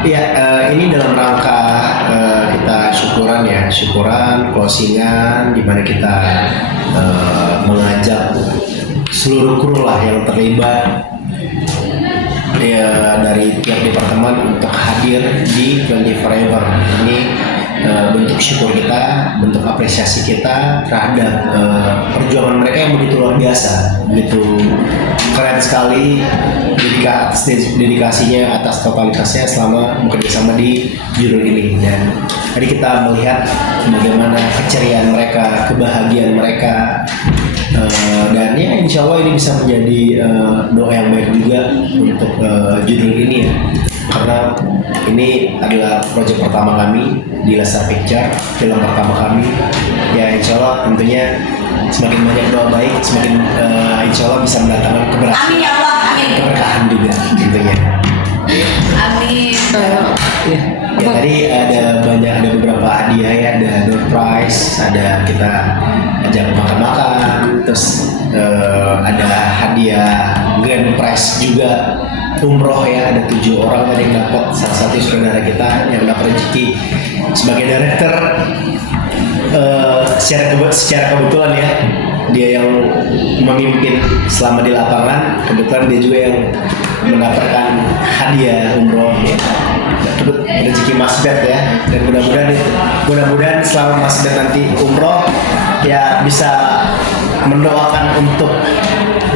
Ya, ini dalam rangka kita syukuran, closingan, di mana kita mengajak seluruh kru lah yang terlibat ya dari tiap departemen untuk hadir di 20 Forever. Ini bentuk syukur kita, bentuk apresiasi kita terhadap perjuangan mereka yang begitu luar biasa, begitu keren sekali dedikasinya atas totalitasnya selama bekerja sama di judul ini. Dan tadi kita melihat bagaimana keceriaan mereka, kebahagiaan mereka, dan ya insya Allah ini bisa menjadi doa yang baik juga untuk judul ini ya, karena ini adalah proyek pertama kami di Lestar Picture, film pertama kami ya. Insya Allah tentunya semakin banyak doa baik, semakin insya Allah bisa mendatangkan keberhasilan. Amin ya Allah, amin. Keberkahan juga tentunya. Amin. Ya, tadi ada beberapa hadiah ya, ada door prize, ada kita ajak makan-makan, terus ada hadiah grand prize juga umroh ya, ada 7 orang tadi yang dapat, salah satu saudara kita yang dapat rezeki sebagai director secara kebetulan ya, dia yang memimpin selama di lapangan, kebetulan dia juga yang mendapatkan hadiah umroh ya, rezeki Mas Bet ya. Dan mudah-mudahan selama Mas Bet nanti umroh ya bisa mendoakan untuk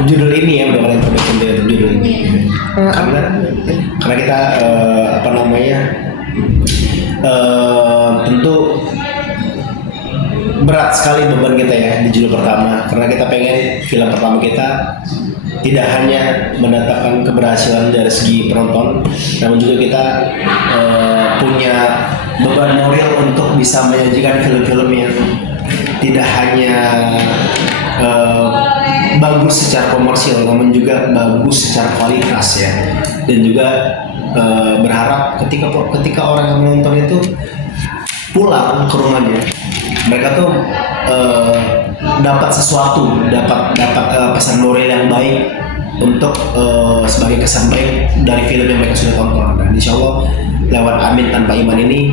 judul ini ya, mudah-mudahan terbaik untuk judul ini. Karena kita tentu berat sekali beban kita ya di judul pertama, karena kita pengen film pertama kita tidak hanya mendatangkan keberhasilan dari segi penonton, namun juga kita punya beban moral untuk bisa menyajikan film-film yang tidak hanya bagus secara komersial, namun juga bagus secara kualitas ya. Dan juga berharap ketika orang yang menonton itu pulang ke rumahnya, mereka tuh dapat sesuatu, dapat pesan moral yang baik untuk sebagai kesan baik dari film yang mereka sudah tonton. Dan insya Allah lewat Amin Tanpa Iman ini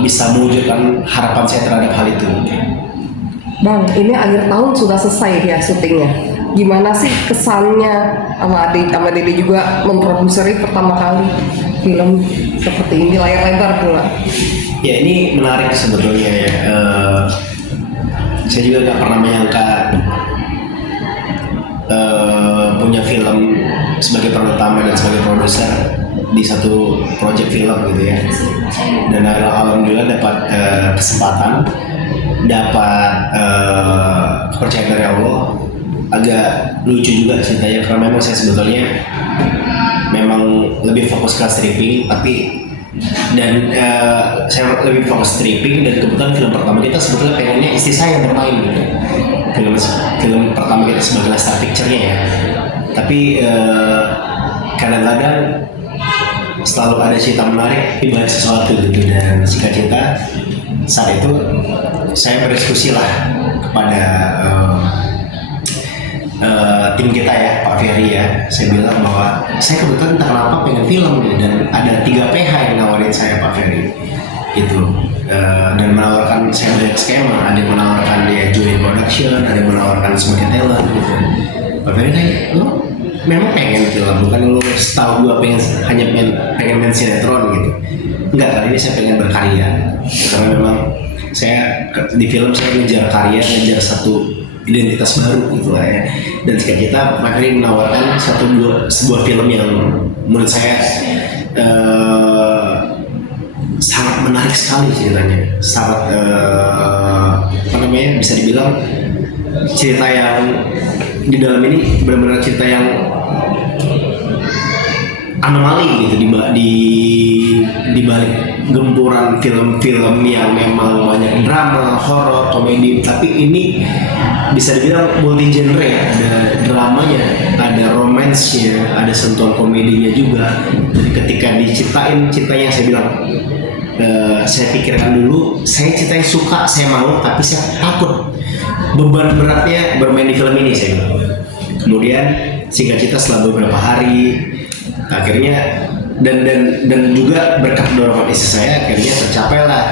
bisa mewujudkan harapan saya terhadap hal itu. Bang, ini akhir tahun sudah selesai ya syutingnya. Gimana sih kesannya sama adik sama Dede juga memproduseri pertama kali film seperti ini, layar lebar pula? Ya ini menarik sebetulnya ya. Saya juga nggak pernah menyangka punya film sebagai peran utama dan sebagai produser di satu proyek film gitu ya. Dan alhamdulillah dapat kesempatan, dapat kepercayaan dari Allah. Agak lucu juga ceritanya, karena memang saya sebetulnya memang lebih fokus ke stripping, saya lebih fokus stripping, dan kebetulan film pertama kita sebetulnya pengennya istri saya yang bermain gitu. Film pertama kita sebagai Lestar Picture-nya ya. Tapi kadang-kadang selalu ada cerita menarik di balik sesuatu gitu, dan singkat cerita saat itu saya berdiskusi lah kepada tim kita ya, Pak Ferry ya. Saya bilang bahwa saya kebetulan entah kenapa pengen film nih, dan ada 3 PH yang nawarin saya, Pak Ferry gitu, dan menawarkan saya banyak skema. Ada yang menawarkan dia join production, ada yang menawarkan sebagai talent gitu. Pak Ferry nanya, lu memang pengen film, bukan lu setahu gua pengen main sinetron gitu? Enggak, kali ini saya pengen berkarya, karena memang saya di film saya ngejar karya, ngejar satu identitas baru gitu lah ya. Dan sekarang kita akhirnya menawarkan sebuah film yang menurut saya sangat menarik sekali ceritanya, sangat bisa dibilang cerita yang di dalam ini benar-benar cerita yang anomali gitu, di balik gempuran film-film yang memang banyak drama, horor, komedi, tapi ini bisa dibilang multi genre ya. Ada dramanya, ada romansnya, ada sentuhan komedinya juga. Jadi ketika diciptain ceritanya, saya bilang saya pikirkan dulu, saya ceritanya suka, saya mau, tapi saya takut beban beratnya bermain di film ini, saya bilang. Kemudian singkat cerita setelah beberapa hari, akhirnya dan juga berkat dorongan istri saya akhirnya tercapailah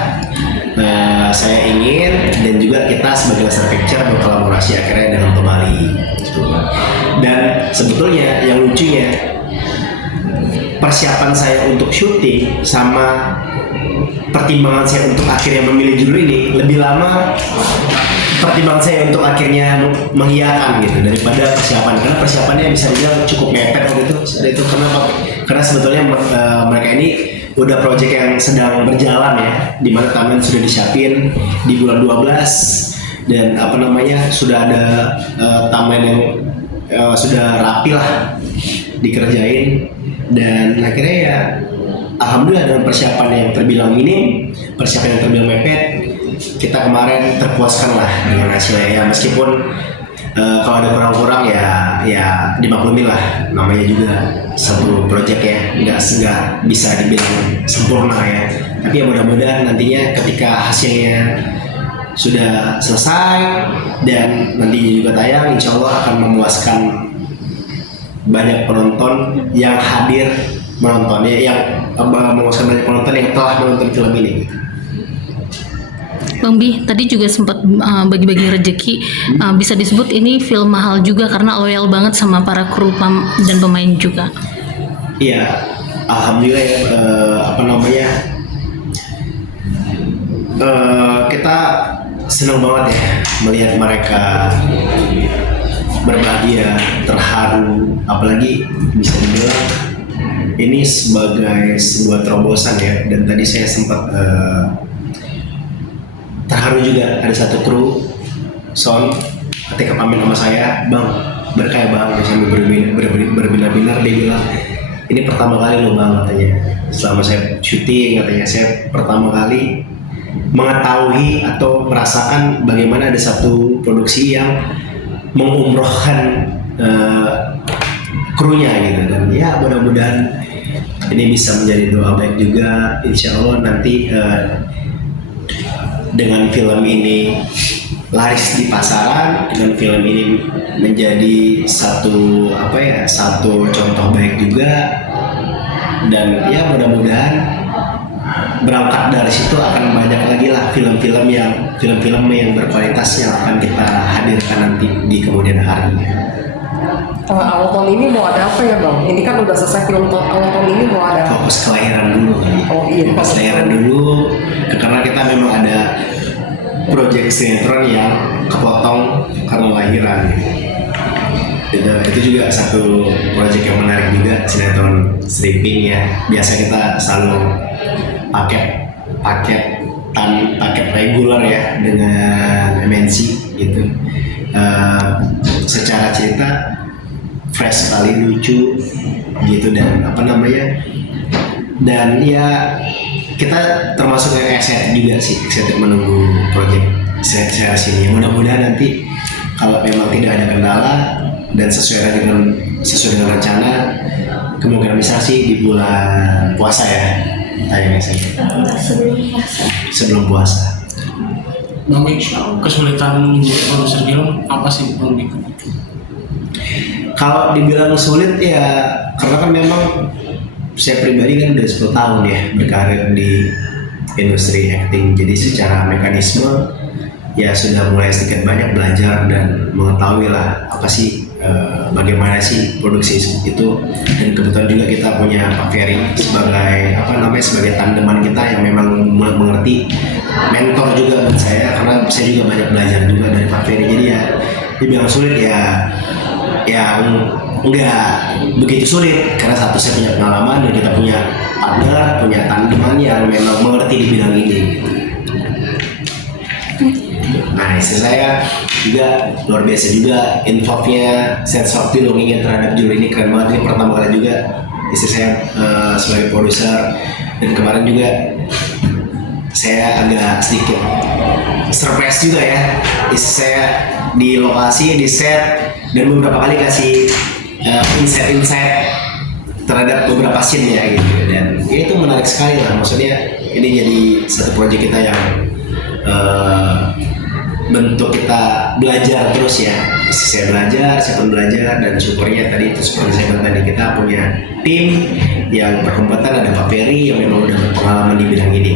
saya ingin, dan juga kita sebagai Laser Picture berkolaborasi akhirnya dengan Bali gitu. Dan sebetulnya yang lucunya persiapan saya untuk syuting sama pertimbangan saya untuk akhirnya memilih judul ini lebih lama pertimbangan saya untuk akhirnya mengiyakan gitu daripada persiapan, karena persiapannya bisa dibilang cukup mepet waktu itu karena sebetulnya mereka ini udah proyek yang sedang berjalan ya, di mana timeline sudah disiapin di bulan 12 dan sudah ada timeline yang sudah rapi lah dikerjain, dan akhirnya ya alhamdulillah dengan persiapan yang terbilang minim, persiapan yang terbilang mepet, kita kemarin terpuaskan lah dengan hasilnya ya, meskipun kalau ada kurang-kurang ya dimaklumi lah, namanya juga satu proyek ya, nggak bisa dibilang sempurna ya, tapi ya mudah-mudahan nantinya ketika hasilnya sudah selesai dan nantinya juga tayang, insya Allah akan memuaskan banyak penonton yang hadir menonton ya, yang memuaskan banyak penonton yang telah menonton film ini. Bang Bi, tadi juga sempat bagi-bagi rezeki, bisa disebut ini film mahal juga karena loyal banget sama para kru dan pemain juga. Iya, alhamdulillah ya, kita senang banget ya melihat mereka berbahagia, terharu, apalagi bisa dibilang ini sebagai sebuah terobosan ya, dan tadi saya sempat terharu juga, ada satu kru sound ketika pamit sama saya, "Bang, berkah ya Bang," dia sambil berbinar-binar, dia bilang, "Ini pertama kali loh Bang," katanya, "selama saya syuting," katanya, "saya pertama kali mengetahui atau merasakan bagaimana ada satu produksi yang mengumrohkan krunya gitu." Dan ya mudah-mudahan ini bisa menjadi doa baik juga, insya Allah nanti dengan film ini laris di pasaran, dengan film ini menjadi satu contoh baik juga, dan ya mudah-mudahan berangkat dari situ akan banyak lagi lah film-film yang berkualitas yang akan kita hadirkan nanti di kemudian hari. Awal tahun ini mau ada apa ya Bang? Ini kan udah selesai film awal tahun ini, mau ada Fokus kelahiran dulu kan? Oh iya, fokus kelahiran dulu, karena kita memang ada proyek sinetron yang kepotong karena lahiran. Itu juga satu proyek yang menarik juga, sinetron stripping ya. Biasa kita selalu paket reguler ya dengan MNC gitu. Secara cerita fresh sekali, lucu gitu, dan dan ya kita termasuk yang excited juga sih, excited menunggu proyek series ini. Mudah-mudahan nanti kalau memang tidak ada kendala dan sesuai dengan rencana, kemungkinan besar sih di bulan puasa ya tayangnya saja. Sebelum puasa. Bang Bi, kesulitan menjadi produser film apa sih Bang Bi? Kalau dibilang sulit ya, karena kan memang saya pribadi kan udah 10 tahun ya berkarir di industri acting, jadi secara mekanisme ya sudah mulai sedikit banyak belajar dan mengetahui lah apa sih bagaimana sih produksi itu, dan kebetulan juga kita punya Pak Ferry sebagai tandeman kita yang memang mengerti, mentor juga buat saya, karena saya juga banyak belajar juga dari Pak Ferry. Jadi ya dibilang sulit ya enggak begitu sulit, karena satu saya punya pengalaman dan kita punya partner, punya tandeman yang memang mengerti di bidang ini gitu. Nah, istri saya juga luar biasa juga, involve-nya, sense of belonging-nya terhadap judul ini keren banget. Ini pertama kali juga istri saya sebagai produser, dan kemarin juga saya agak sedikit surprise juga ya, istri saya di lokasi, di set, dan beberapa kali kasih insight terhadap beberapa scene-nya gitu, dan ya itu menarik sekali lah. Maksudnya ini jadi satu proyek kita yang bentuk kita belajar terus ya, saya belajar, saya pun belajar, dan syukurnya tadi itu seperti saya bilang tadi, kita punya tim yang berkompeten. Ada Pak Ferry yang memang udah berpengalaman di bidang ini